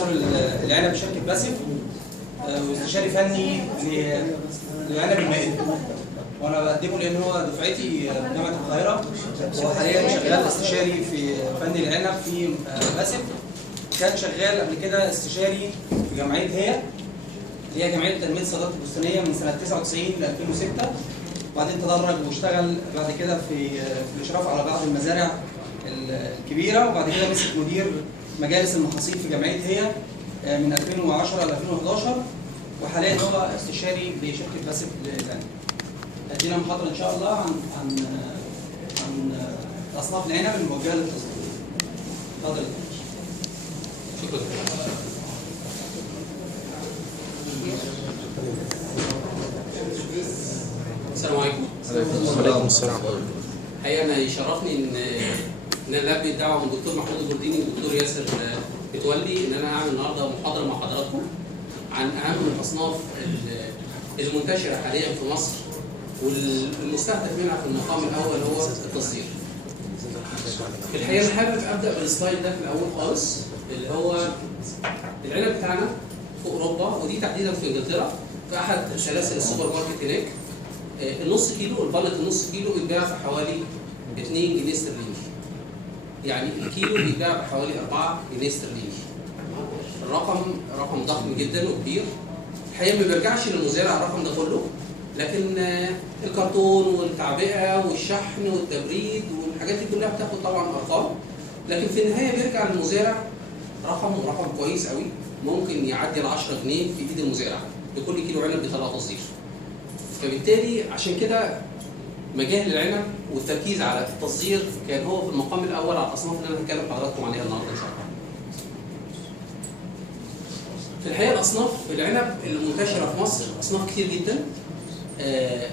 مصر العنب بشركه باسف، واستشاري فني للعنب المائي، وانا بقدمه لان هو دفعتي جامعه القاهره، وحاليا شغال استشاري في فن العنب في باسف. كان شغال قبل كده استشاري في جمعيه هي اللي هي جمعيه تنميه الصيدلات البستانيه من سنه 99 ل 2006، وبعدين تدرج واشتغل بعد كده في الاشراف على بعض المزارع الكبيره، وبعد كده مسك مدير مجالس المحاصيل في جمعيه هي من 2010 ل 2011، وحاليا هو استشاري بشركه باسف للعنب. هدينا محاضره ان شاء الله عن اصناف العنب الموجهه للتصدير. اتفضل. شكرا. السلام عليكم. وعليكم السلام. الحقيقه انا يشرفني ان انا البي الدعوه من الدكتور محمود الجرديني والدكتور ياسر متولي ان انا اعمل النهارده محاضره مع حضراتكم عن اهم الاصناف المنتشره حاليا في مصر والمستهدف منها في المقام الاول هو التصدير. في الحقيقه انا حابب ابدا بالسلايد ده في الاول خالص اللي هو العنب بتاعنا في اوروبا، ودي تحديدا في انجلترا في احد سلاسل السوبر ماركت هناك. النص كيلو، البلط النص كيلو بيتباع في حوالي 2 جنيه استرليني. يعني الكيلو بيتباع بحوالي 4 جنيه استرليني. رقم ضخم جدا وكبير. الحقيقه ما بيرجعش للمزارع الرقم ده كله، لكن الكرتون والتعبئه والشحن والتبريد والحاجات دي كلها بتاخد طبعا ارقام، لكن في النهايه بيرجع للمزارع رقم كويس قوي، ممكن يعدي ال 10 جنيه في ايد المزارع لكل كيلو عنب بيطلع تصدير. فبالتالي عشان كده مجال العنب والتركيز على التصدير كان هو في المقام الاول على الاصناف اللي انا هتكلم حضراتكم عليها النهارده ان شاء الله. في الحقيقه الاصناف العنب المنتشره في مصر اصناف كتير جدا.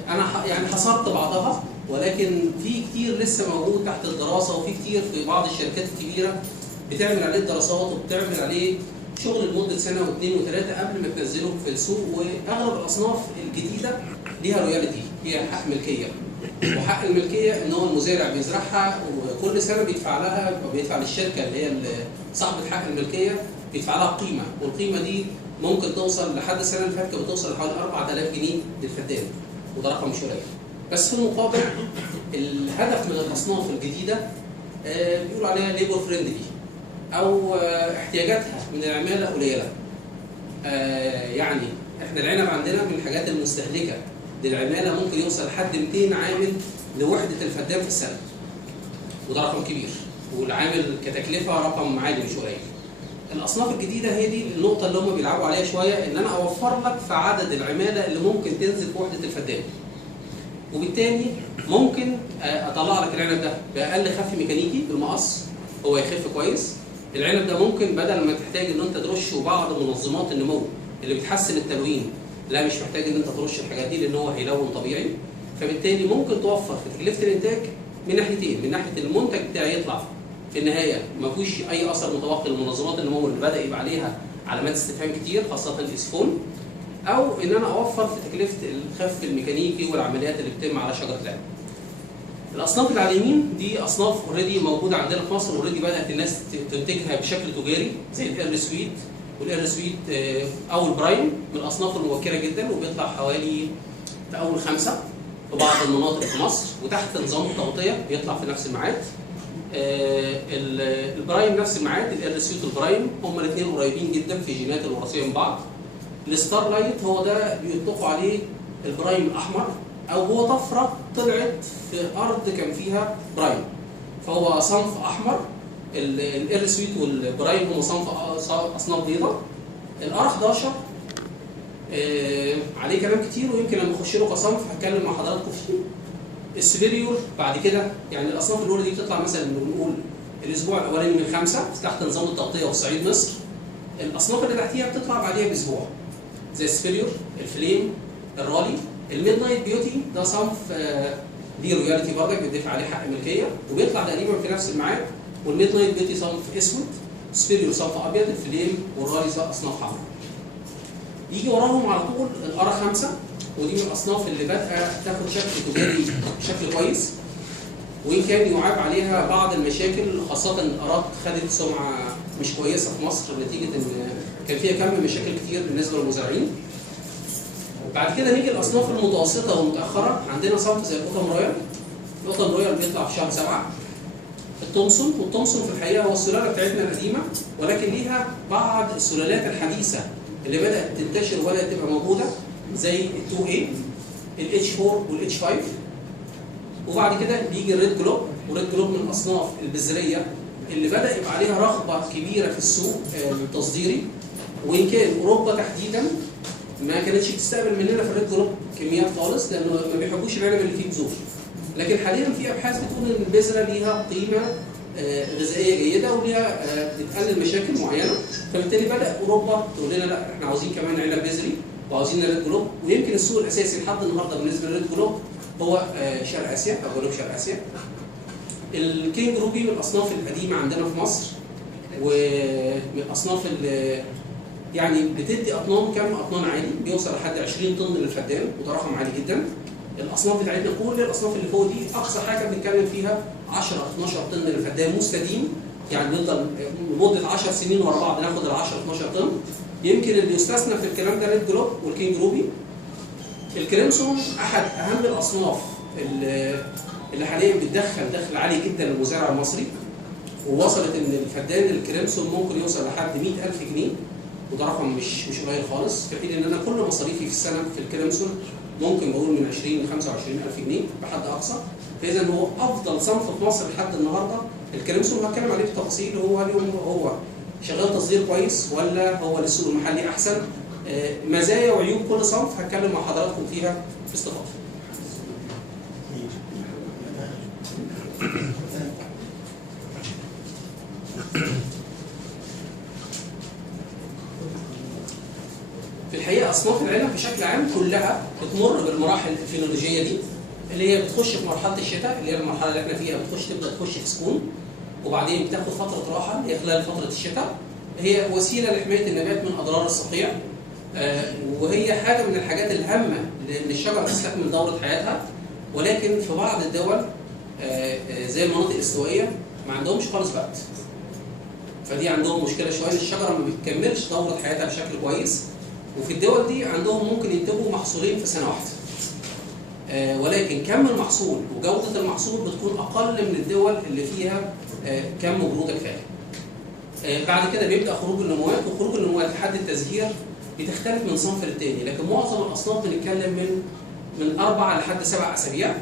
انا يعني حصرت بعضها، ولكن في كتير لسه موجود تحت الدراسه، وفي كتير في بعض الشركات الكبيره بتعمل عليه دراسات وبتعمل عليه شغل لمده سنه واثنين وثلاثه قبل ما تنزله في السوق. واغلب الاصناف الجديده ليها رويالتي، فيها حق ملكيه، وحق الملكيه ان هو المزارع بيزرعها وكل سنه بيدفع للشركه اللي هي صاحبه حق الملكيه بيدفع لها قيمه، والقيمه دي ممكن توصل لحد السنه اللي فاتت بتوصل لحوالي 4000 جنيه للفدان، وده رقم مش قليل. بس في المقابل الهدف من الاصناف الجديده بيقولوا عليها ليبر فريندلي، او احتياجاتها من العماله قليله. يعني احنا العنب عندنا من الحاجات المستهلكه للعماله ممكن يوصل لحد 200 عامل لوحده الفدان في السنه، وده رقم كبير، والعامل كتكلفه رقم عالي مش قليل. الاصناف الجديده هي دي النقطه اللي هم بيلعبوا عليها شويه، ان انا اوفر لك في عدد العماله اللي ممكن تنزل في وحده الفدان، وبالتالي ممكن اطلع لك العنب ده باقل خف ميكانيكي بالمقص، هو يخف كويس. العنب ده ممكن بدل ما تحتاج ان انت ترش بعض منظمات النمو اللي بتحسن التلوين، لا مش محتاج ان انت ترش الحاجات دي لان هو هيلون طبيعي. فبالتالي ممكن توفر في تكلفه الانتاج من ناحيتين، من ناحيه المنتج بتاعي يطلع في النهايه ما فيهوش اي اثر متوقع لمنظمات النمو اللي بدا يبقى عليها علامات استفهام كتير خاصه الاسفون، او ان انا اوفر في تكلفه الخف الميكانيكي والعمليات اللي بتتم على شجره العنب. الاصناف اللي على اليمين دي اصناف اوريدي موجوده عندنا في مصر، اوريدي بدات الناس تنتجها بشكل تجاري زي الايرلي سويت والايرلي سويت او البرايم، من الاصناف المبكره جدا، وبيطلع حوالي في اول 5 في بعض المناطق في مصر، وتحت نظام التغطيه بيطلع في نفس الميعاد. البرايم نفس الميعاد، الايرلي سويت والبرايم هما الاثنين قريبين جدا في جينات الوراثيه من بعض. الستار لايت هو ده بيطلقوا عليه البرايم الاحمر، او هو طفره طلعت في ارض كان فيها برايم، فهو صنف احمر. الايرلي سويت والبرايم هم صنف اصناف بيضاء. الار 11 عليه كلام كتير، ويمكن لما اخش له كصنف هتكلم مع حضراتكم فيه. السوبيريور بعد كده، يعني الاصناف الاولى دي بتطلع مثلا بنقول الاسبوع الاولاني من 5 تحت نظام التغطيه وصعيد مصر. الاصناف اللي تحتيها بتطلع بعديها باسبوع زي السوبيريور، الفليم، الرالي. الميد نايت بيوتي ده صنف ليه رويالتي برضك بيدفع عليه حق ملكيه، وبيطلع تقريبا في نفس الميعاد. والميد نايت بيوتي صنف اسود، السوبيريور صنف ابيض، الفليم والرالي اصناف حمراء. يجي وراهم على طول الار 5، ودي من الاصناف اللي بادئه تاخد شكل تجاري بشكل كويس، وان كان يعاب عليها بعض المشاكل، خاصه ان الارات خدت سمعه مش كويسه في مصر نتيجه ان كان فيها كم مشاكل كتير بالنسبه للمزارعين. بعد كده نيجي الاصناف المتوسطه والمتاخره. عندنا صنف زي القطن رويال. القطن رويال بيطلع في شهر 7. التومسون، والتومسون في الحقيقه هو السلاله بتاعتنا القديمه، ولكن ليها بعض السلالات الحديثه اللي بدات تنتشر وبدات تبقى موجوده زي ال 2A، الاتش 4 والاتش 5. وبعد كده بيجي الريد جلوب، والريد جلوب من الاصناف البذريه اللي بدا يبقى عليها رغبه كبيره في السوق التصديري، وان كان اوروبا تحديدا ما كانتش بتستقبل مننا في الريد جلوب كميات خالص لانه ما بيحبوش العنب اللي فيه بذور. لكن حاليا في ابحاث بتقول ان البذره ليها قيمه غذائيه جيده وليها بتقلل مشاكل معينه، فبالتالي بدا اوروبا تقول لنا لا احنا عاوزين كمان عنب بذري وعاوزين ريد جلوب. ويمكن السوق الاساسي لحد النهارده بالنسبه للريد جلوب هو شرق اسيا او جنوب شرق اسيا. الكينج روبي من الاصناف القديمه عندنا في مصر، ومن الاصناف اللي يعني بتدي اطنان، كم اطنان عالي بيوصل لحد 20 طن للفدان، وده رقم عالي جدا. الاصناف بتاعتنا كل الاصناف اللي فوق دي اقصى حاجه بنتكلم فيها 10 12 طن للفدان مستديم، يعني بنفضل لمده 10 سنين ورا بعض ناخد ال 10 12 طن. يمكن اللي يستثنى في الكلام ده ريد جلوب والكينج روبي. الكريمسون احد اهم الاصناف اللي حاليا بتدخل دخل عالي جدا للمزارع المصري، ووصلت ان الفدان الكريمسون ممكن يوصل لحد 100,000 جنيه، وده رقم مش قليل خالص، في حين ان انا كل مصاريفي في السنه في الكريمسون ممكن بقول من 20 ل 25,000 جنيه بحد اقصى. فاذا هو افضل صنف في مصر لحد النهارده الكريمسون. هتكلم عليه بالتفاصيل، هو شغال تصدير كويس ولا هو للسوق المحلي احسن. مزايا وعيوب كل صنف هتكلم مع حضراتكم فيها باستفاضه. في الحقيقه اصناف العنب بشكل عام كلها بتمر بالمراحل الفينولوجيه دي، اللي هي بتخش في مرحله الشتاء اللي هي المرحله اللي احنا فيها، تبدا تخش في سكون، وبعدين بتاخد فتره راحه اللي هي خلال فتره الشتاء. هي وسيله لحمايه النبات من اضرار الصقيع، وهي حاجه من الحاجات الهامه لان الشجره تستكمل دوره حياتها. ولكن في بعض الدول زي المناطق الاستوائيه ما عندهمش خالص بقت، فدي عندهم مشكله شويه، الشجره ما بتكملش دوره حياتها بشكل كويس. وفي الدول دي عندهم ممكن ينتجوا محصولين في سنه واحده، ولكن كم المحصول وجوده المحصول بتكون اقل من الدول اللي فيها كم بروده كفايه. بعد كده بيبدا خروج النموات، وخروج النموات لحد التزهير بتختلف من صنف للتاني، لكن معظم الاصناف بنتكلم من 4 لحد 7 اسابيع،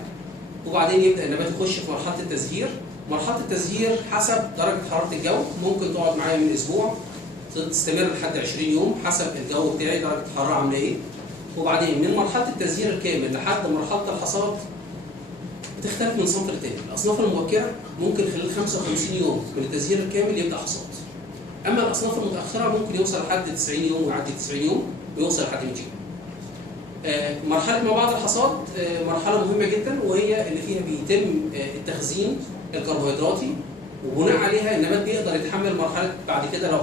وبعدين يبدا النبات يخش في مرحله التزهير. مرحله التزهير حسب درجه حراره الجو ممكن تقعد معايا من اسبوع تستمر لحد 20 يوم حسب الجو بتاعي درجه الحراره عامله ايه. وبعدين من مرحله التزهير الكامل لحد مرحله الحصاد بتختلف من صنف للتاني. الاصناف المبكره ممكن خلال 55 يوم من التزهير الكامل يبدا حصاد. اما الاصناف المتاخره ممكن يوصل لحد 90 يوم ويعدي 90 يوم ويوصل لحد 100 يوم. مرحله ما بعد الحصاد مرحله مهمه جدا، وهي اللي فيها بيتم التخزين الكربوهيدراتي، وبناء عليها النبات بيقدر يتحمل مرحله بعد كده لو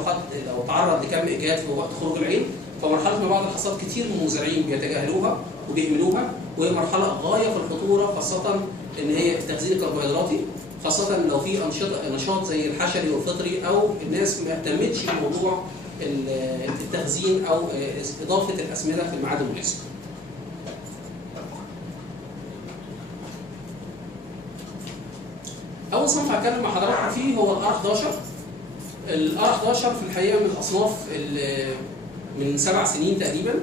تعرض لكم اجهاد في وقت خروج العين. فمرحله ما بعد الحصاد كتير من المزارعين بيتجاهلوها وبيهملوها، وهي مرحله غايه في الخطوره، خاصه ان هي التخزين الكربوهيدراتي، خاصه لو في نشاط زي الحشري والفطري او الناس ما اهتمتش بموضوع التخزين او اضافه الاسمده في الميعاد المناسب. اول صنف هتكلم مع حضراتكم فيه هو الار 11. الار 11 في الحقيقه من الاصناف اللي من 7 سنين تقريبا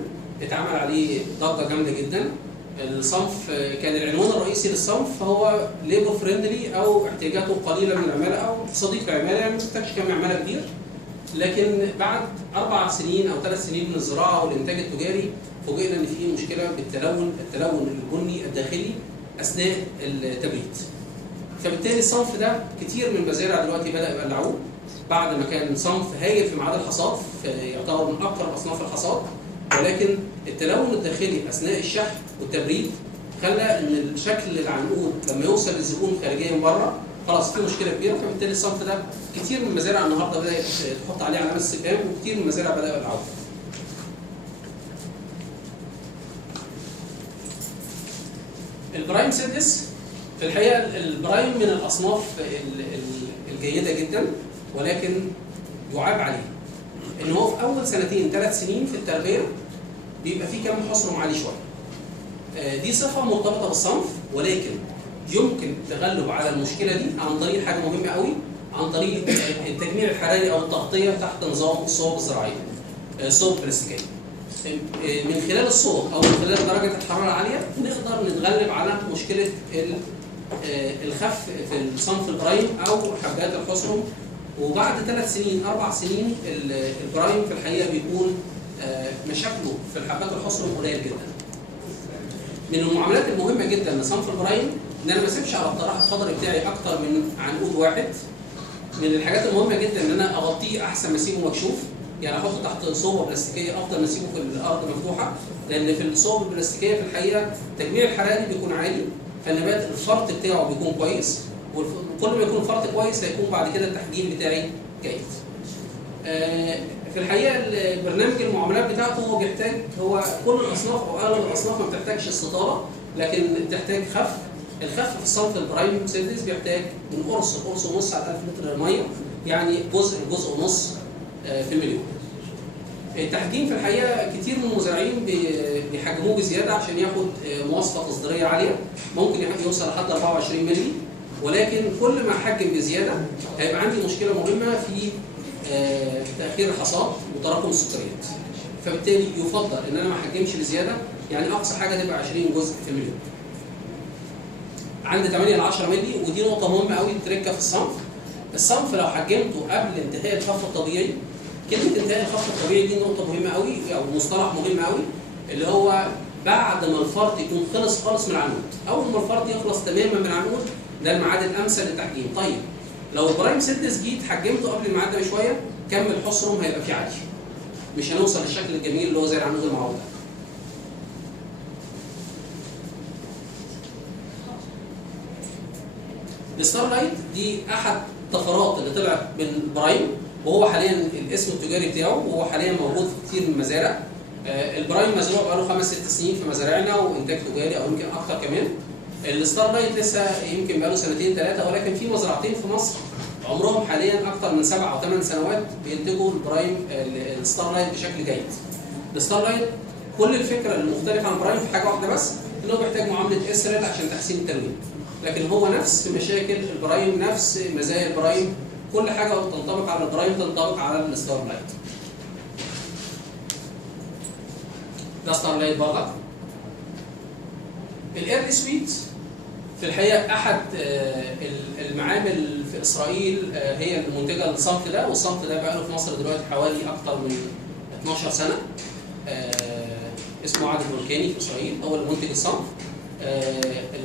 اتعمل عليه ضجه جامده جدا. الصنف كان العنوان الرئيسي للصنف هو ليبر فريندلي او احتياجاته قليله من العماله او صديق العماله، يعني ما بيحتاجش كم عماله كبير. لكن بعد 4 سنين او 3 سنين من الزراعه والانتاج التجاري فوجئنا ان في مشكله بالتلون البني الداخلي اثناء التبريد. فبالتالي الصنف ده كتير من المزارع دلوقتي بدأ يقلعوه بعد ما كان صنف هايل في ميعاد الحصاد، يعتبر من اقرب اصناف الحصاد، ولكن التلون الداخلي اثناء الشحن والتبريد خلى ان الشكل العنقود لما يوصل للزبون خارجيا من بره خلاص في مشكله كبيره. فبالتالي الصنف ده كتير من المزارع النهارده بدأت تحط عليه علامات استفهام، وكتير من المزارع بدأوا يقلعوه. البرايم سيدلس في الحقيقه البرايم من الاصناف الجيده جدا، ولكن يعاب عليه ان هو في اول سنتين 3 سنين في التربيه بيبقى فيه كم حصرم عالي شويه. دي صفه مرتبطه بالصنف، ولكن يمكن التغلب على المشكله دي عن طريق حاجه مهمه قوي، عن طريق التجميع الحراري او التغطيه تحت نظام الصوب الزراعيه، الصوب البلاستيكيه. من خلال الصوب او من خلال درجه الحراره العاليه نقدر نتغلب على مشكله الخف في الصنف البرايم او حبات الحصرم. وبعد 3 سنين 4 سنين البرايم في الحقيقه بيكون مشاكله في الحبات الحصرم قليل جدا. من المعاملات المهمه جدا لصنف البرايم ان انا ما اسيبش على الطراح الخضري بتاعي اكتر من عنقود واحد. من الحاجات المهمه جدا ان انا اغطيه احسن ما اسيبه مكشوف، يعني احطه تحت صوبه بلاستيكيه افضل ما اسيبه في الارض مفتوحه، لان في الصوبه البلاستيكيه في الحقيقه التجميع الحراري بيكون عالي، فالنبات الفرط بتاعه بيكون كويس، وكل ما يكون الفرط كويس هيكون بعد كده التحجيم بتاعي جيد. في الحقيقه البرنامج المعاملات بتاعته هو بيحتاج، هو كل الاصناف او اغلب الاصناف ما بتحتاجش استطاله، لكن بتحتاج خف. الخف في الصنف البرايم سيلز بيحتاج من قرص ونص على 1000 لتر ميه، يعني جزء ونص في المليون. التحجيم في الحقيقه كتير من المزارعين بيحجموه بزياده عشان ياخد مواصفه تصديريه عاليه، ممكن يوصل لحد 24 مللي، ولكن كل ما احجم بزياده هيبقى عندي مشكله مهمه في تاخير الحصاد وتراكم السكريات. فبالتالي يفضل ان انا ما احجمش بزياده، يعني اقصى حاجه تبقى 20 جزء في المليون. عند 8 ل 10 مللي، ودي نقطه مهمه قوي التركه في الصنف. الصنف لو حجمته قبل انتهاء الخف الطبيعي، كلمه انتهاء الخف الطبيعي دي نقطه مهمه قوي او مصطلح مهم قوي، اللي هو بعد ما الفرط يكون خلص خالص من العنقود. اول ما الفرط يخلص تماما من العنقود ده الميعاد الامثل للتحجيم. طيب لو البرايم سيلز جيت حجمته قبل الميعاد ده بشويه، كم الحصرم هيبقى فيه عالي، مش هنوصل للشكل الجميل اللي هو زي العنقود المعروض ده. الستارلايت دي احد الطفرات اللي طلعت من برايم، وهو حاليا الاسم التجاري بتاعه، وهو حاليا موجود في كتير من المزارع. البرايم مزروع بقاله 5 6 سنين في مزارعنا وانتاج تجاري او يمكن اكثر كمان. الستارلايت لسه يمكن بقاله 2 3 سنين، ولكن في مزرعتين في مصر عمرهم حاليا اكثر من 7 أو 8 سنوات بينتجوا البرايم الستارلايت بشكل جيد. الستارلايت كل الفكره المختلفه عن برايم في حاجه واحده بس، ان هو بيحتاج معامله اسرل عشان تحسين التلوين، لكن هو نفس مشاكل البرايم، نفس مزايا البرايم، كل حاجه تنطبق على البرايم تنطبق على الستارلايت. ده ستارلايت برضه. الايرلي سويت في الحقيقه احد المعامل في اسرائيل هي المنتجه للصنف ده، والصنف ده بقى له في مصر دلوقتي حوالي اكثر من 12 سنه. اسمه عدد بركاني في اسرائيل هو المنتج الصنف.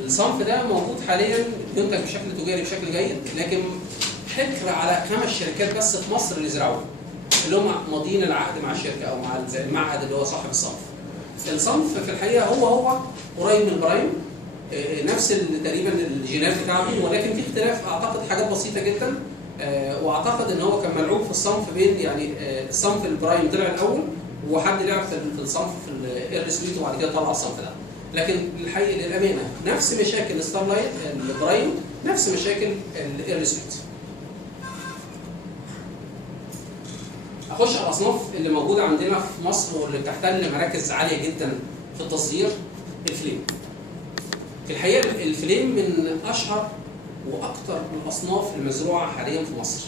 الصنف ده موجود حاليا ينتج بشكل تجاري بشكل جيد، لكن حكر على 5 شركات بس في مصر اللي زرعوه، اللي هم ماضيين العقد مع الشركه او مع المعهد اللي هو صاحب الصنف. الصنف في الحقيقه هو قريب من البرايم، نفس تقريبا الجينات بتاعته، ولكن في اختلاف اعتقد حاجات بسيطه جدا. واعتقد ان هو كان ملعوب في الصنف بين يعني الصنف البرايم طلع الاول، وحد لعب في الصنف في الايرلي سويت وبعد كده طلع الصنف ده. لكن الحقيقه للامانه نفس مشاكل الستارلايت البرايم نفس مشاكل الايرلي سويت. اخش على الاصناف اللي موجوده عندنا في مصر واللي بتحتل مراكز عاليه جدا في التصدير. الفليم. في الحقيقه الفليم من اشهر واكثر الاصناف المزروعه حاليا في مصر.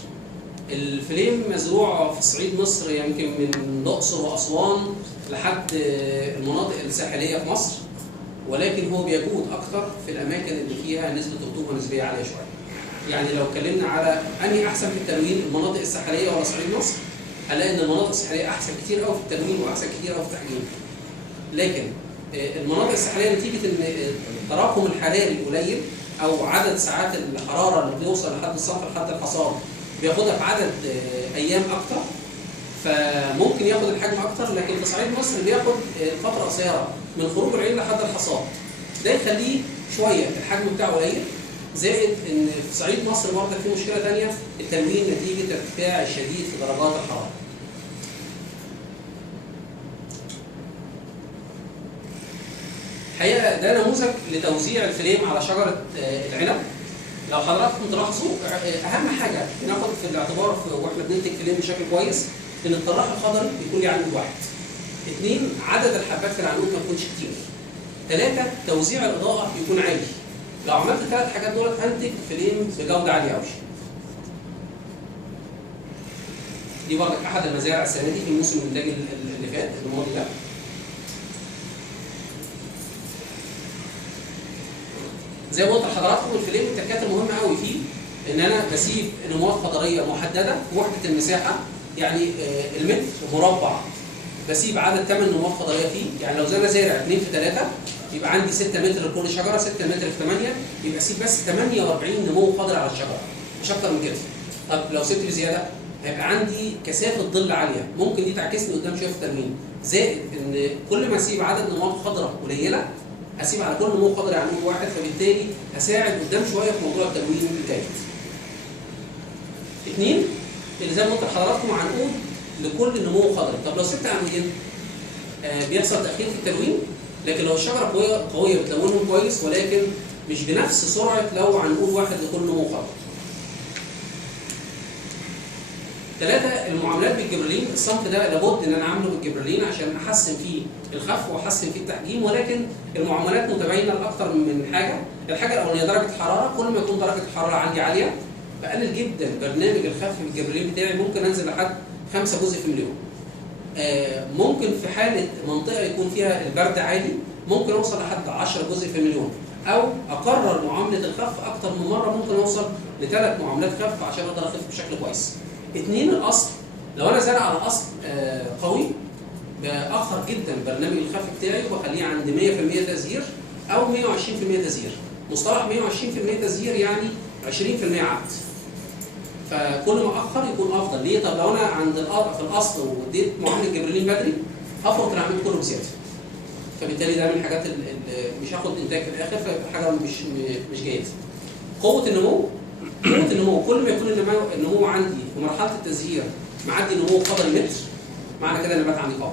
الفليم مزروع في صعيد مصر يمكن من الاقصر واسوان لحد المناطق الساحليه في مصر، ولكن هو بيجود اكثر في الاماكن اللي فيها نسبه رطوبه نسبيه عاليه شويه. يعني لو اتكلمنا على انهي احسن في التلوين، المناطق الساحليه ولا صعيد مصر، هنلاقي ان المناطق الساحليه احسن كتير قوي في التلوين واحسن كتير قوي في التحجيم. لكن المناطق الساحليه نتيجه ان التراكم الحراري قليل او عدد ساعات الحراره اللي بيوصل لحد الصنف لحد الحصاد بياخدها في عدد ايام اكتر، فممكن ياخد الحجم اكتر. لكن في صعيد مصر بياخد فتره قصيره من خروج العين لحد الحصاد، ده يخليه شويه الحجم بتاعه قليل. زائد ان في صعيد مصر برضه في مشكله ثانيه، التلوين نتيجه ارتفاع الشديد في درجات الحراره. الحقيقه ده نموذج لتوزيع الفريم على شجره العنب. لو حضراتكم تلاحظوا اهم حاجه ناخد في الاعتبار واحنا بننتج فيلم بشكل كويس ان الطراح الخضري يكون ليه عنقود واحد. 2 عدد الحبات في العنقود ما يكونش كتير. 3 توزيع الاضاءه يكون عالي. لو عملت ال3 حاجات دول هنتج فيلم بجوده عاليه قوي. دي برضك احد المزارع السنه دي في موسم الانتاج اللي فات الماضي ده. زي ما قلت لحضراتكم الفيلم التكات المهمه قوي فيه ان انا بسيب نموات خضريه محدده بوحده المساحه، يعني المتر مربع بسيب عدد 8 نموات خضريه فيه، يعني لو انا زارع 2 في 3 يبقى عندي 6 متر لكل شجره، 6 متر في 8 يبقى اسيب بس 48 نمو خضري على الشجره، مش اكتر من كده. طب لو سبت بزياده هيبقى عندي كثافه ظل عاليه، ممكن دي تعكسني قدام شويه في التلوين، زائد ان كل ما اسيب عدد نموات خضراء قليله اسيب على كل نمو خضري عنقود واحد، فبالتالي هساعد قدام شويه في موضوع التلوين الجيد. 2 اللي زي ما قلت لحضراتكم عنقود لكل نمو خضري. طب لو سبت عنقودين بيحصل تاخير في التلوين، لكن لو الشجره قويه بتلونهم كويس، ولكن مش بنفس سرعه لو عنقود واحد لكل نمو خضري. 3 المعاملات بالجبرلين. الصنف ده لابد ان انا اعمله بالجبرلين عشان احسن فيه الخف واحسن فيه التحجيم، ولكن المعاملات متباينه لاكثر من حاجه. الحاجه الاولانيه درجه الحراره، كل ما يكون درجه الحراره عندي عاليه بقلل جدا برنامج الخف بالجبرلين بتاعي، ممكن انزل لحد 5 جزء في مليون. ممكن في حاله منطقه يكون فيها البرد عالي ممكن اوصل لحد 10 جزء في مليون، او اكرر معامله الخف اكثر من مره، ممكن اوصل ل3 معاملات خف عشان اقدر اخف بشكل كويس. 2 الاصل، لو انا زارع على اصل قوي باخر جدا برنامج الخف بتاعي وبخليه عند 100% تزهير او 120% تزهير. مصطلح 120% تزهير يعني 20% عقد. فكل ما اخر يكون افضل. ليه؟ طب لو انا عند في الاصل واديت معامله جبرلين بدري هفرط العمود كله بزياده. فبالتالي ده من الحاجات اللي مش هاخد انتاج في الاخر، فيبقى حاجه مش جيده. قوه النمو، كل ما يكون النمو عندي في مرحله التزهير معدي نمو قدر متر، معنى كده النبات عندي قوي.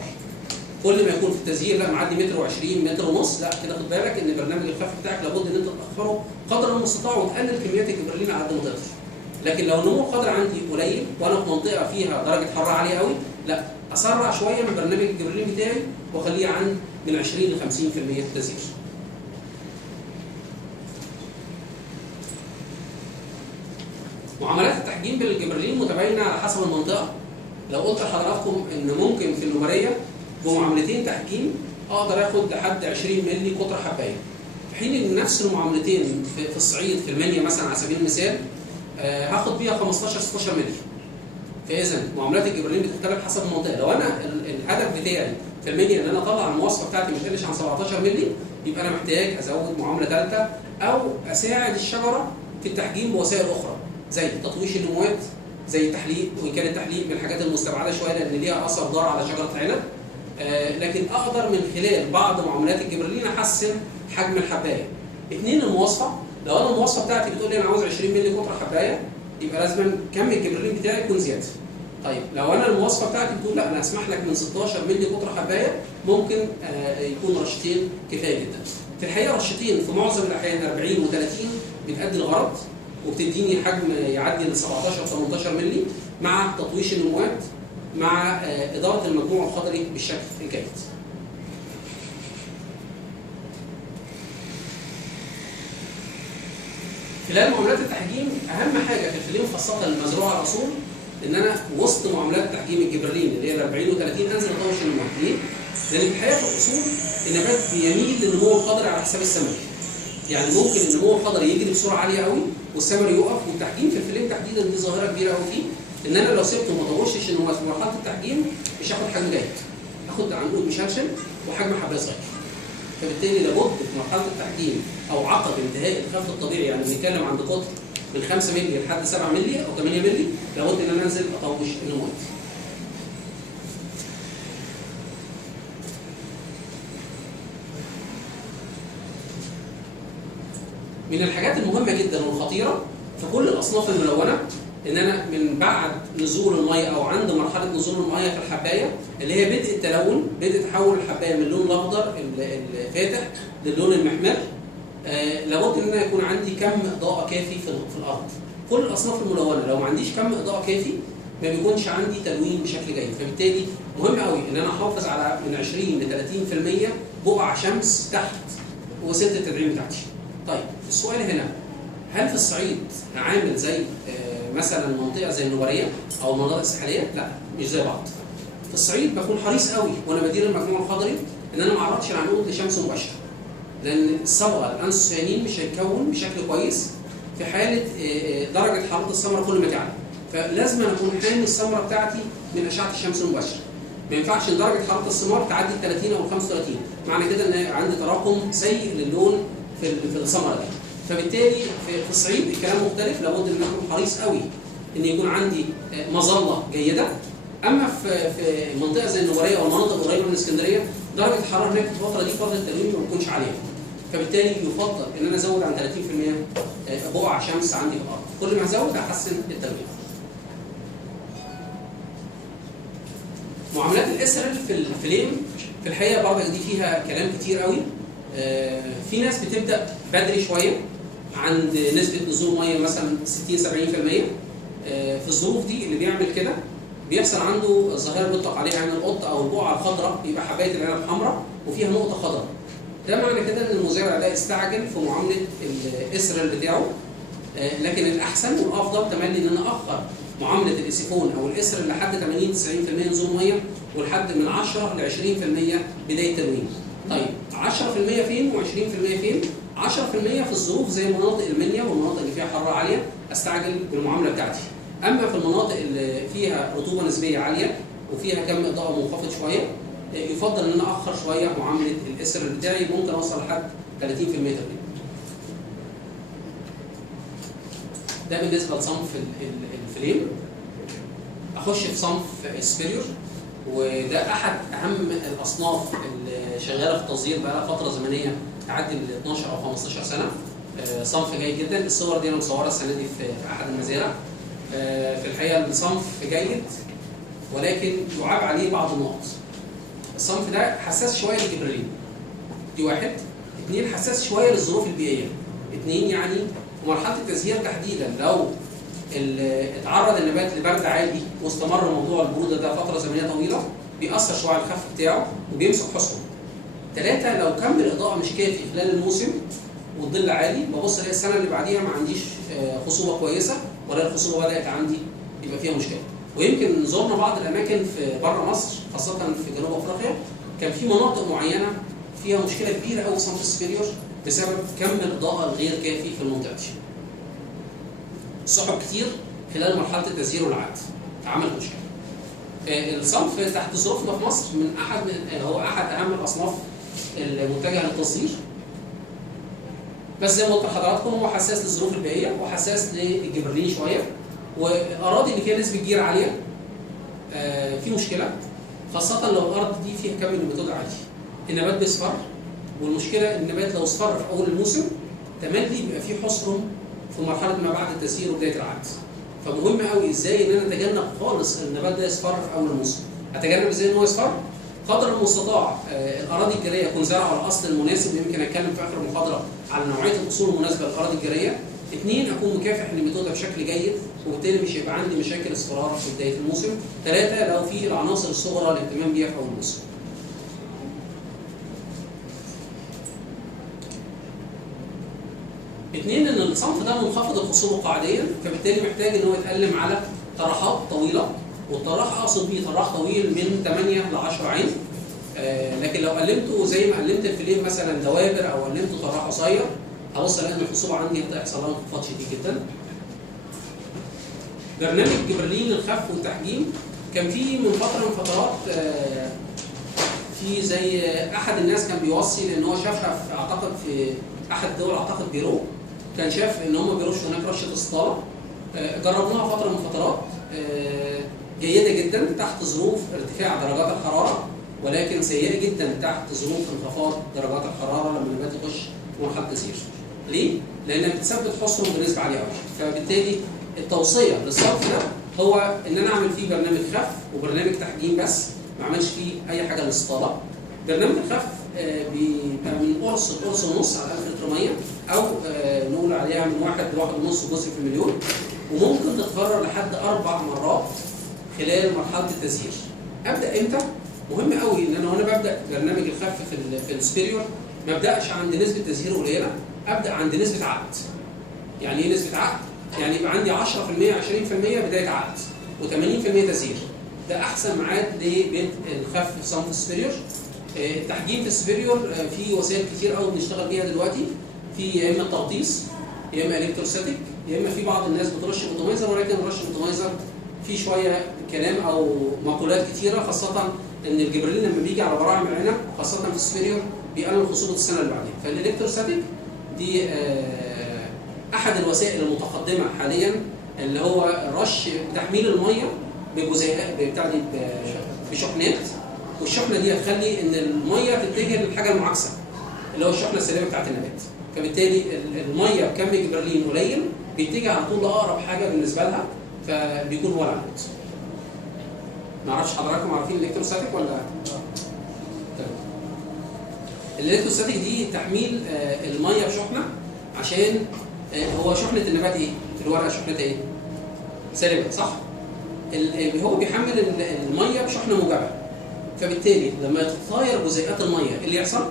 كل ما يكون في التزهير لا معدي متر و20 متر ونص، لا كده خد بالك ان برنامج الخف بتاعك لابد ان انت تاخره قدر المستطاع وتقلل كميات الجبرلين على قد ما تقدر. لكن لو النمو القدر عندي قليل وانا في منطقه فيها درجه حراره عاليه قوي، لا اسرع شويه من برنامج الجبرلين بتاعي واخليه عند من 20 ل 50% تزهير. معاملات التحجيم بالجبرلين متباينه على حسب المنطقه. لو قلت لحضراتكم ان ممكن في النمريه بمعاملتين تحجيم اقدر اخد لحد 20 مللي قطر حبايه، في حين ان نفس المعاملتين في الصعيد في المنيا مثلا على سبيل المثال هاخد بيها 15 16 مللي. فاذا معاملات الجبرلين بتختلف حسب المنطقه. لو انا الهدف بتاعي في المنيا ان انا اطلع المواصفه بتاعتي ما تقلش عن 17 مللي، يبقى انا محتاج ازود معامله ثالثه او اساعد الشجره في التحجيم بوسائل اخرى زي تطويش النموات، زي التحليق، وان كان التحليق من الحاجات المستبعده شويه لان ليها اثر ضار على شجره العنب. لكن اقدر من خلال بعض معاملات الجبرلين احسن حجم الحبايه. 2 المواصفه، لو انا المواصفه بتاعتي بتقول لي انا عاوز 20 مللي قطر حبايه يبقى لازم كم الجبرلين بتاعي يكون زياده. طيب لو انا المواصفه بتاعتي بتقول لا انا اسمح لك من 16 مللي قطر حبايه، ممكن يكون رشتين كفايه جدا. في الحقيقه رشتين في معظم الاحيان 40 و30 بتأدي الغرض وبتديني حجم يعدي ل 17 18 مللي مع تطويش النموات مع اداره المجموع الخضري بالشكل الجيد. خلال معاملات التحجيم اهم حاجه في الفيلم خاصه المزروعه على الاصول ان انا وسط معاملات تحجيم الجبرلين اللي هي ال 40 و30 انزل اطوش النموات. ليه؟ لان في الحقيقه في الاصول النبات بيميل للنمو الخضري على حساب الثمري. يعني ممكن النمو الخضري يجري بسرعه عاليه قوي والثمر يقف، والتحجيم في الفيلم تحديدا دي ظاهره كبيره قوي فيه، ان انا لو سبته وما طوشتش النموات في مرحله التحجيم مش هاخد حجم جيد، هاخد عنقود مشلشل وحجم حبايه صغير. فبالتالي لابد في مرحله التحجيم او عقب انتهاء الخف الطبيعي، يعني بنتكلم عند قطر من 5 مللي لحد 7 مللي او 8 مللي، لابد ان انا انزل اطوش النموات. من الحاجات المهمه جدا والخطيره في كل الاصناف الملونه ان انا من بعد نزول الميه او عند مرحله نزول الميه في الحبايه اللي هي بدء التلون، بدء تحول الحبايه من اللون الاخضر الفاتح للون المحمر، لابد ان انا يكون عندي كم اضاءه كافي في الارض. كل الاصناف الملونه لو ما عنديش كم اضاءه كافي ما بيكونش عندي تلوين بشكل جيد، فبالتالي مهم قوي ان انا احافظ على من 20 ل 30% بقع شمس تحت وسيله التدعيم بتاعتي. طيب السؤال هنا، هل في الصعيد عامل زي مثلا منطقه زي النوباريه او المناطق الساحليه؟ لا، مش زي بعض. في الصعيد بكون حريص قوي وانا بدير المجموع الخضري ان انا ما اعرضش العنقود لشمس مباشره، لان الصبغه الانثوسيانين مش هيتكون بشكل كويس في حاله درجه حراره الثمره كل ما تعلى، فلازم أنا اكون حامي الثمره بتاعتي من اشعه الشمس المباشره. ما ينفعش ان درجه حراره الثمار تعدي 30 او 35، معنى كده ان عندي تراكم سيء للون في الثمره دي. فبالتالي في الصعيد الكلام مختلف، لابد ان اكون حريص قوي ان يكون عندي مظله جيده. اما في منطقه زي النوباريه او المناطق القريبه من اسكندريه، درجه الحراره هناك في الفتره دي فتره التلوين ما بتكونش عاليه، فبالتالي يفضل ان انا ازود عن 30% بقع شمس عندي في الارض. كل ما ازود احسن التلوين. معاملات الاسرل في الفليم في الحقيقه برضه دي فيها كلام كتير قوي. في ناس بتبدا بدري شويه عند نسبه نزول ميه مثلا 60 70%. في الظروف دي اللي بيعمل كده بيحصل عنده ظاهره بيطلق عليها عين القط او البقعه الخضراء، يبقى حبايه العنب حمراء وفيها نقطه خضراء. ده معنى كده ان المزارع ده استعجل في معامله الاسرل بتاعه. لكن الاحسن والافضل تملي ان انا اخر معامله الاسيفون او الاسرل لحد 80 90% نزول ميه، ولحد من 10 ل 20% بدايه تلوين. طيب 10% فين و20% فين؟ 10% في الظروف زي مناطق المنيا والمناطق اللي فيها حراره عاليه استعجل بالمعامله بتاعتي. اما في المناطق اللي فيها رطوبه نسبيه عاليه وفيها كم اضاءه منخفض شويه، يفضل ان انا اخر شويه معامله الاسرل بتاعي، ممكن اوصل لحد 30% تقريبا. ده بالنسبه لصنف الفليم. اخش في صنف سبيريور، وده احد اهم الاصناف اللي شغاله في التصدير بقى لها فتره زمنيه تعدي ال 12 او 15 سنه. صنف جيد جدا. الصور دي انا مصورها السنه دي في احد المزارع. في الحقيقه الصنف جيد، ولكن يعاب عليه بعض النقط. الصنف ده حساس شويه للجبرلين، دي واحد. اثنين، حساس شويه للظروف البيئيه. اثنين، يعني في مرحله التزهير تحديدا لو اتعرض النبات لبرد عالي واستمر موضوع البروده ده فتره زمنيه طويله، بيأثر شويه على الخف بتاعه وبيمسك حصنه. ثلاثه، لو كم الاضاءه مش كافي خلال الموسم والظل عالي، ببص الاقي السنه اللي بعديها ما عنديش خصوبه كويسه، ولا الخصوبه بدات عندي يبقى فيها مشكله. ويمكن زرنا بعض الاماكن في بره مصر، خاصه في جنوب افريقيا، كان في مناطق معينه فيها مشكله كبيره قوي في صنف السبيريور بسبب كم الاضاءه الغير كافي في المنطقه دي. سحب كتير خلال مرحله التزهير والعد عمل مشكله. الصنف تحت ظروفنا في مصر هو احد اهم الاصناف المتجهه للتصدير. بس زي ما قلت لحضراتكم هو حساس للظروف البيئيه وحساس للجبرلين شويه، والاراضي اللي فيها نسبه جير عاليه في مشكله، خاصه لو الارض دي فيها كم نباتات عالي. النبات بيصفر، والمشكله النبات لو اصفر في اول الموسم تملي بيبقى فيه حصر في مرحله ما بعد التسيير وبدايه العد. فمهم قوي ازاي ان انا اتجنب خالص النبات ده يصفر في اول الموسم. اتجنب ازاي ان هو يصفر؟ قدر المستطاع الاراضي الجيريه يكون زرعه الاصل المناسب، يمكن اتكلم في اخر المحاضره على نوعيه الاصول المناسبه للاراضي الجيريه. اثنين، اكون مكافح النباتات بشكل جيد، وبالتالي مش هيبقى عندي مشاكل اصفرار في بدايه الموسم. ثلاثه، لو في العناصر الصغرى الاهتمام بيها في اول الموسم. اثنين، ان الصنف ده منخفض الخصوبه قاعديا، فبالتالي محتاج ان هو يتألم على طراحات طويله، والطراح اقصد بيه طراح طويل من 8 ل 10 عين. لكن لو قلمته زي ما قلمت الفليم مثلا دوابر او قلمته طراح قصير، هبص الاقي ان الخصوبه عندي هتحصل لها انخفاض شديد جدا. برنامج جبرلين للخف والتحجيم كان في من فتره من فترات في زي احد الناس كان بيوصي، لان هو شافها في اعتقد في احد الدول، اعتقد بيرو، كان شاف ان هم بيرشوا هناك رشه اسطاله. جربناها فتره من فترات، جيده جدا تحت ظروف ارتفاع درجات الحراره، ولكن سيئه جدا تحت ظروف انخفاض درجات الحراره لما النبات يخش في مرحله تسيير. ليه؟ لانها بتثبت حصنه بنسبه عاليه قوي، فبالتالي التوصيه للصرف ده هو ان انا اعمل فيه برنامج خف وبرنامج تحجيم بس، ما اعملش فيه اي حاجه للاستطاله. برنامج الخف بيبقى من قرص لقرص ونص على 1000 لتر ميه، او نقول عليها من 1 ل 1.5 جزء في المليون، وممكن تتكرر لحد 4 مرات خلال مرحله التزهير. ابدا امتى؟ مهم قوي ان انا وانا ببدا برنامج الخف في السبيريور ما ابداش عند نسبه تزهير قليله، ابدا عند نسبه عقد. يعني ايه نسبه عقد؟ يعني يبقى عندي 10% 20% بدايه عقد و80% تزهير. ده احسن ميعاد لبدء الخف في صنف السبيريور. التحجيم في السبيريور في وسائل كتير قوي بنشتغل بيها دلوقتي، في يا اما التغطيس يا اما الكتروستاتيك، يا اما في بعض الناس بترش اوتومايزر، ولكن الرش اوتومايزر في شويه كلام او مقولات كتيره، خاصه ان الجبريل لما بيجي على براعم العنب خاصه في السبيريور بيقلل خصوبه السنه اللي بعدين. فالالكتروستاتيك دي احد الوسائل المتقدمه حاليا، اللي هو رش تحميل الميه بجزيئات بتاع دي بشحنات، والشحنه دي هتخلي ان الميه تتجه للحاجه المعاكسه اللي هو الشحنه السالبه بتاعت النبات. فبالتالي الميه بكم جبرلين قليل بيتجه على طول لاقرب حاجه بالنسبه لها، فبيكون هو العنود. ما اعرفش حضراتكم عارفين الالكتروستاتيك ولا؟ تمام. الالكتروستاتيك دي تحميل الميه بشحنه، عشان هو شحنه النبات ايه؟ الورقه شحنتها ايه؟ سالبه، صح؟ هو بيحمل الميه بشحنه موجبه، فبالتالي لما تتطاير جزيئات الميه اللي يحصل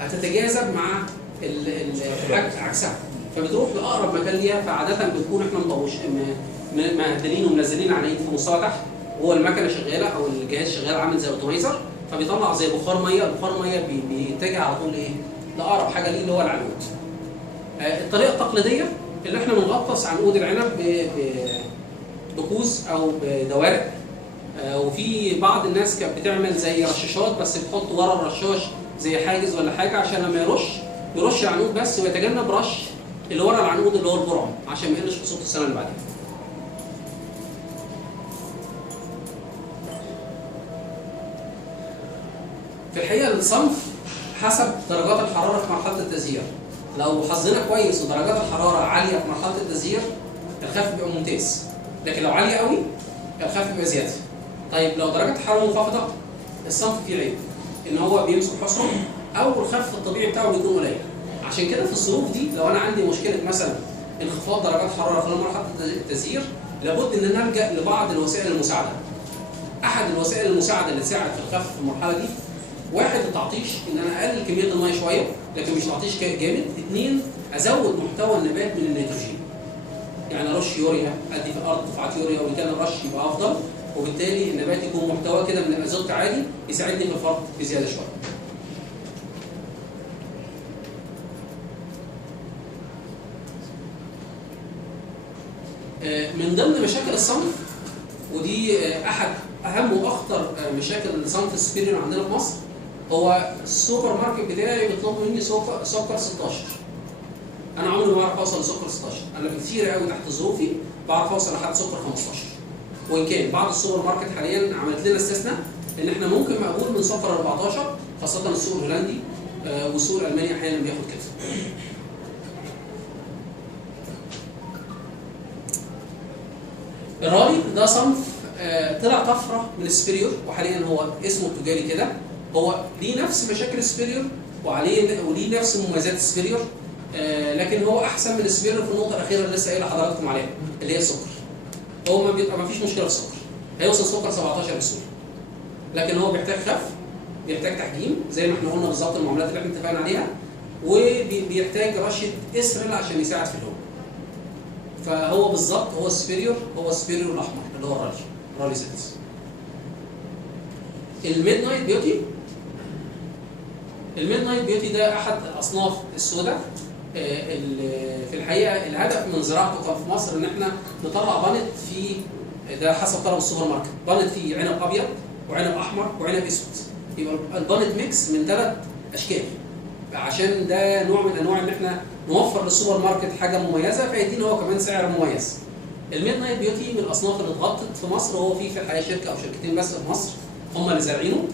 هتتجاذب مع عكسها، فبتروح لاقرب مكان ليها. فعاده بنكون احنا مهدلين ومنزلين على ايد في مستوى تحت، وهو المكنه شغاله او الجهاز شغال عامل زي اوتومايزر، فبيطلع زي بخار ميه، البخار ميه بيتجه على طول ايه؟ لاقرب حاجه ليه اللي هو العنود. الطريقه التقليديه اللي احنا بنغطس عنقود العنب بكوز او بدوارق، وفي بعض الناس كانت بتعمل زي رشاشات، بس بتحط ورا الرشاش زي حاجز ولا حاجه عشان لما يرش العنقود بس، ويتجنب رش اللي ورا العنقود اللي هو البرعم عشان ما يقلش خصوبه السنه اللي بعدها. في الحقيقه الصنف حسب درجات الحراره في مرحله التزهير. لو حظنا كويس ودرجات الحراره عاليه في مرحله التزهير الخف بيبقى ممتاز، لكن لو عاليه قوي الخف بيبقى زياده. طيب لو درجه الحراره منخفضه الصنف فيه عيب ان هو بيمسك حصره او الخف الطبيعي بتاعه بيكون قليل. عشان كده في الظروف دي لو انا عندي مشكله مثلا انخفاض درجات حراره خلال مرحله التزهير، لابد ان انا الجا لبعض الوسائل المساعده. احد الوسائل المساعده اللي تساعد في الخف في المرحله دي، واحد التعطيش، ان انا اقلل كميه الميه شويه لكن مش تعطيش جامد. اثنين، ازود محتوى النبات من النيتروجين، يعني ارش يوريا، ادي في الارض دفعات يوريا، وان كان الرش يبقى افضل، وبالتالي النبات يكون محتوى كده من الازوت عالي يساعدني في الفرط بزياده شويه. من ضمن مشاكل الصنف، ودي احد اهم واخطر مشاكل صنف السبيريور عندنا في مصر، هو السوبر ماركت بتاعي بيطلب مني سكر 16. انا عمري ما بعرف اوصل لسكر 16، انا كتير قوي تحت ظروفي بعرف اوصل لحد سكر 15. وان كان بعض السوبر ماركت حاليا عملت لنا استثناء ان احنا ممكن مقبول من سكر 14، خاصه السوق الهولندي والسوق الالماني احيانا بياخد كده. الرالي ده صنف طلع طفره من السبيريور، وحاليا هو اسمه التجاري كده، هو ليه نفس مشاكل السبيريور وليه نفس مميزات السبيريور، لكن هو احسن من السبيريور في النقطه الاخيره اللي لسه قايل لحضراتكم عليها اللي هي السكر. هو ما فيش مشكله في السكر، هيوصل سكر 17 بسهوله، لكن هو بيحتاج خف، بيحتاج تحجيم زي ما احنا قلنا بالظبط المعاملات اللي احنا اتفقنا عليها، وبيحتاج رشه اسرل عشان يساعد في اللون. فهو بالظبط هو السبيريور الاحمر اللي هو الرالي 6. الميد نايت بيوتي ده احد الاصناف السوداء. في الحقيقه الهدف من زراعته كان في مصر ان احنا نطلع بانت في، ده حسب طلب السوبر ماركت، بانت فيه عنب ابيض وعنب احمر وعنب اسود، يبقى البانت ميكس من 3 اشكال، عشان ده نوع من انواع ان احنا نوفر للسوبر ماركت حاجه مميزه فيدينا هو كمان سعر مميز. الميد نايت بيوتي من الاصناف اللي اتغطت في مصر، وهو في الحقيقه شركه او شركتين بس في مصر هم اللي زارعينه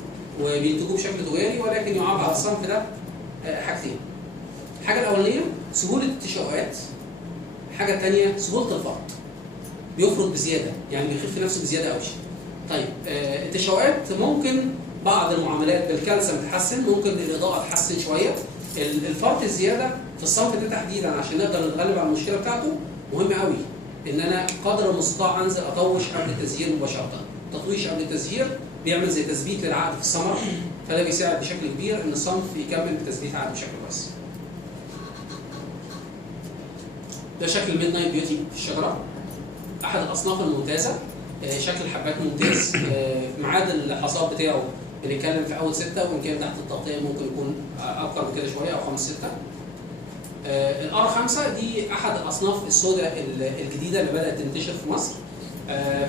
وبينتجوه بشكل تجاري، ولكن يعاب على الصنف ده حاجتين. الحاجه الاولانيه سهوله التشققات، الحاجه الثانيه سهوله الفرط. بيفرط بزياده، يعني بيخف نفسه بزياده قوي. طيب التشوقات ممكن بعض المعاملات بالكالسيوم تحسن، ممكن الاضاءه تحسن شويه. الفرط الزياده في الصنف ده تحديدا عشان نقدر نتغلب على المشكله بتاعته مهم قوي، ان انا قدر المستطاع انزل اطوش قبل التزهير مباشره. تطويش قبل التزهير بيعمل زي تثبيت للعقد في الثمره، فده بيساعد بشكل كبير ان الصنف يكمل بتثبيت عقد بشكل كويس. ده شكل الميد نايت بيوتي في الشجره، احد الاصناف الممتازه. شكل الحبات ممتاز. ميعاد الحصاد بتاعه بنتكلم في اول 6، وان كان تحت التغطيه ممكن يكون اكتر من كده شويه او 5 6. الار 5 دي احد الاصناف السوداء الجديده اللي بدات تنتشر في مصر.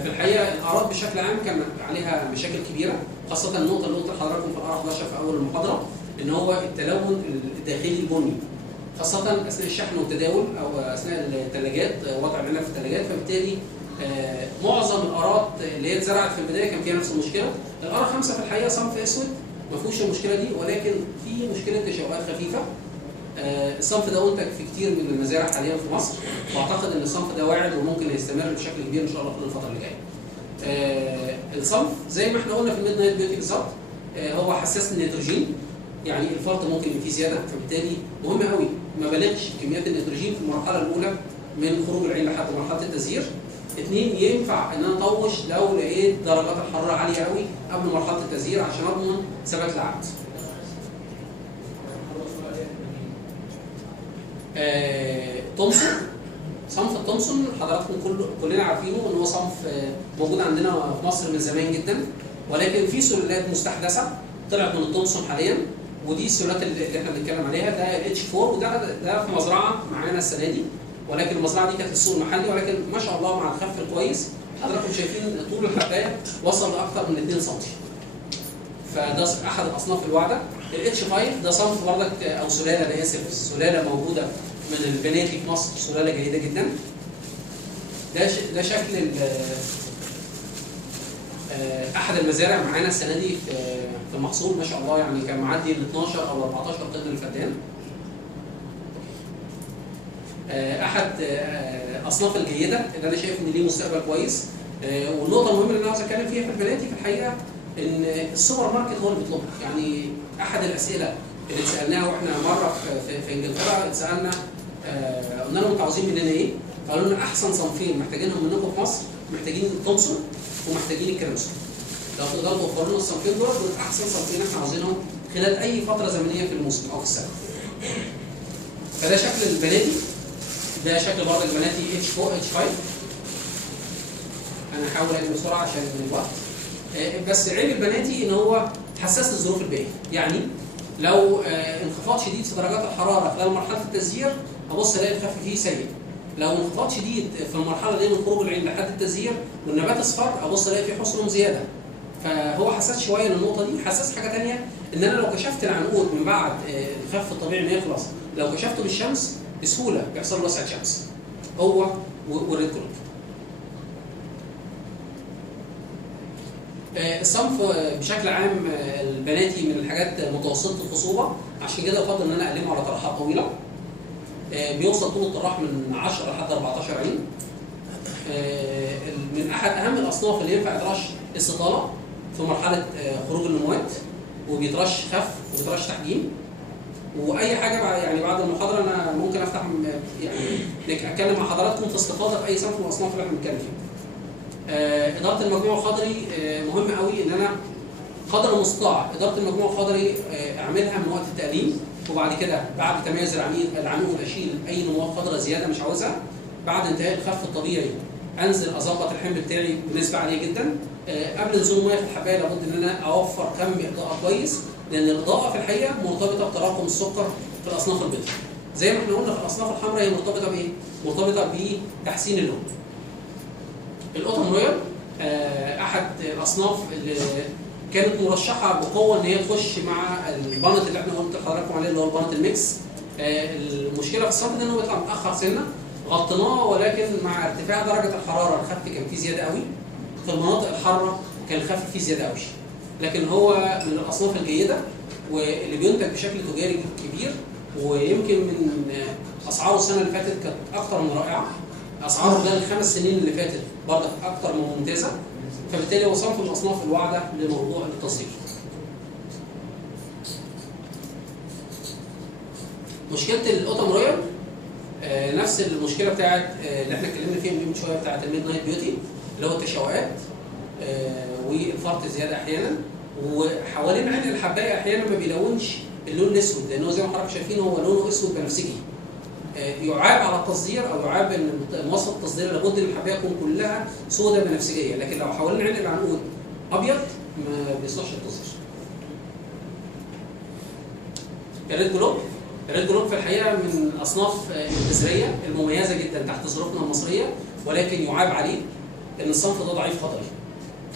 في الحقيقه الاراض بشكل عام كان عليها مشاكل كبيره، خاصه النقطه اللي قلت لحضراتكم في الار 11 في اول المحاضره، ان هو التلون الداخلي البني، خاصه اثناء الشحن والتداول او اثناء الثلاجات، وضع العنب في الثلاجات. فبالتالي معظم الاراضي اللي هي اتزرعت في البدايه كان فيها نفس المشكله. الار 5 في الحقيقه صنف اسود ما فيهوش المشكله دي، ولكن في مشكله تشوهات خفيفه. الصنف ده منتج في كتير من المزارع حاليا في مصر، واعتقد ان الصنف ده واعد وممكن يستمر بشكل كبير ان شاء الله في الفتره اللي جايه. الصنف زي ما احنا قلنا في الميد نايت بيوتي بالظبط، هو حساس للنيتروجين، يعني الفرط ممكن يبقى فيه زياده، فبالتالي مهم قوي ما بلغش كميات النيتروجين في المرحله الاولى من خروج العين لحد مرحله التزهير. 2، ينفع ان انا اطوش لو لقيت درجات الحراره عاليه قوي قبل مرحله التزهير عشان اضمن ثبات العقد. تومسون، صنف التومسون حضراتكم كلنا عارفينه ان هو صنف موجود عندنا في مصر من زمان جدا، ولكن في سلالات مستحدثه طلعت من التومسون حاليا، ودي السلالات اللي احنا بنتكلم عليها. ده الاتش 4، وده في مزرعه معانا السنه دي، ولكن المزرعه دي كانت في السوق المحلي، ولكن ما شاء الله مع الخف الكويس حضراتكم شايفين طول الحبايه وصل لاكثر من 2 سم. فده احد الاصناف الواعده. الاتش 5 ده صنف بردك او سلاله، انا اسف، سلاله موجوده من البناتي في مصر، سلاله جيده جدا. ده شكل احد المزارع معانا السنه دي في المحصول، ما شاء الله يعني كان معدي ال 12 او 14 طن للفدان. احد اصناف الجيده اللي انا شايف ان ليه مستقبل كويس. والنقطه المهمه اللي انا عاوز اتكلم فيها في البناتي في الحقيقه ان السوبر ماركت هو اللي بيطلبها. يعني احد الاسئله اللي اتسالناها واحنا مره في انجلترا، اتسالنا قلنا لهم انتوا عاوزين مننا ايه؟ قالوا لنا احسن صنفين محتاجينهم منكم في مصر، محتاجين التومسون ومحتاجين الكريمسون. لو تقدروا توفروا لنا الصنفين دول احسن صنفين احنا عاوزينهم خلال اي فتره زمنيه في الموسم او في السنه. فده شكل البناتي، ده شكل برضه البناتي اتش 4 اتش 5. انا هحاول اجي بسرعه عشان الوقت. بس عيب البناتي ان هو حساس للظروف البيئيه، يعني لو انخفاض شديد في درجات الحراره خلال مرحله التزهير ابص الاقي الخف فيه سيء. لو انخفاض شديد في المرحله دي من خروج العين لحد التزهير والنبات اصفر ابص الاقي فيه حصنهم زياده. فهو حساس شويه للنقطه دي. حساس حاجه ثانيه، ان انا لو كشفت العنقود من بعد الخف الطبيعي ما يخلص، لو كشفته بالشمس بسهوله بيحصل له وسعه شمس، هو والريد كلوب. الصنف بشكل عام البناتي من الحاجات متوسطه الخصوبه، عشان كده افضل ان انا اقلمه على طرحات طويله. بيوصل طول الطراح من 10 لحد 14 عين. من احد اهم الاصناف اللي ينفع يترش استطاله في مرحله خروج النموات، وبيترش خف وبيترش تحجيم. واي حاجه يعني بعد المحاضره انا ممكن افتح يعني اتكلم مع حضراتكم في استفاضه في اي صنف من الاصناف اللي احنا بنتكلم فيها. اداره المجموع الخضري مهم قوي، ان انا قدر المستطاع اداره المجموع الخضري اعملها من وقت التقليم، وبعد كده بعد تميز العنقود اشيل اي نموات خضراء زياده مش عاوزها. بعد انتهاء الخف الطبيعي انزل اظبط الحمل بتاعي بنسبه عاليه جدا. قبل نزول ميه في الحبايه لابد ان انا اوفر كم اضاءه كويس، لان الاضاءه في الحقيقه مرتبطه بتراكم السكر في الاصناف البيضاء. زي ما احنا قلنا في الاصناف الحمراء هي مرتبطه بايه؟ مرتبطه بتحسين اللون. القطن رويال احد الاصناف اللي كانت مرشحه بقوه ان هي تخش مع البانت اللي احنا قلت لحضراتكم عليه اللي هو البانت الميكس. المشكله في الصنف ده ان هو بيطلع متاخر سنه، غطيناه ولكن مع ارتفاع درجه الحراره الخف كان فيه زياده قوي. في المناطق الحاره كان الخف فيه زياده قوي. لكن هو من الاصناف الجيده واللي بينتج بشكل تجاري كبير، ويمكن من اسعاره السنه اللي فاتت كانت اكثر من رائعه. اسعاره خلال الخمس سنين اللي فاتت برضه اكتر من ممتازه، فبالتالي هو صنف من الاصناف الواعده لموضوع التصدير. مشكله الاوتوم رويال نفس المشكله بتاعت اللي احنا اتكلمنا فيها من شويه بتاعت الميد نايت بيوتي، اللي هو التشوهات والفرط زياده احيانا، وحوالين عين الحبايه احيانا ما بيلونش اللون الاسود، لانه زي ما حضراتكم شايفين هو لونه اسود بنفسجي. يعاب على التصدير او يعاب ان مواصفه التصدير لابد ان الحبايه تكون كلها سوداء بنفسجيه، لكن لو حوالين عين العنقود ابيض ما بيصلحش التصدير. الريد جلوب، الريد جلوب في الحقيقه من الاصناف البذريه المميزه جدا تحت ظروفنا المصريه، ولكن يعاب عليه ان الصنف ده ضعيف قدري.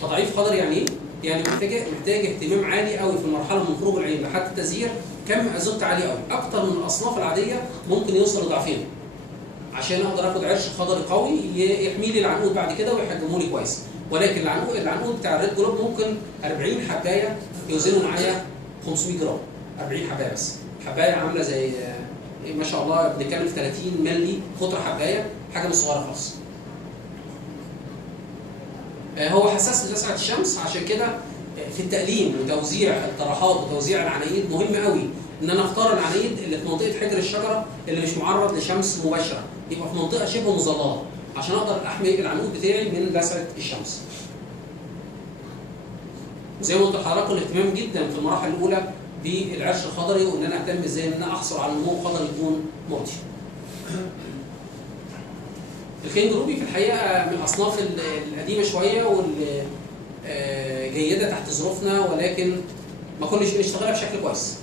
فضعيف قدري يعني ايه؟ يعني محتاج اهتمام عالي قوي في المرحله من خروج العين لحد التزهير، كم ازوت عالي قوي، اكتر من الاصناف العاديه ممكن يوصل لضعفين. عشان اقدر اخد عرش خضري قوي يحمي لي العنقود بعد كده ويحجمه لي كويس. ولكن العنقود بتاع الريد جلوب ممكن 40 حبايه يوزنوا معايا 500 جرام، 40 حبايه بس. حبايه عامله زي ما شاء الله بنتكلم في 30 مللي قطر حبايه، حاجه مش صغيره خالص. هو حساس لأشعة الشمس، عشان كده في التقليم وتوزيع الطرحات وتوزيع العنايد مهم قوي ان انا اختار العنايد اللي في منطقه حجر الشجره اللي مش معرض لشمس مباشره، يبقى في منطقه شبه مظلله عشان اقدر احمي العنقود بتاعي من لسعه الشمس. زي ما قلت لحضراتكم الاهتمام جدا في المراحل الاولى بالعرش الخضري، وان انا اهتم ازاي ان انا احصل على نمو خضري يكون مرضي. الكينج روبي في الحقيقه من الاصناف القديمه شويه واللي جيده تحت ظروفنا، ولكن ما كناش بنشتغلها بشكل كويس.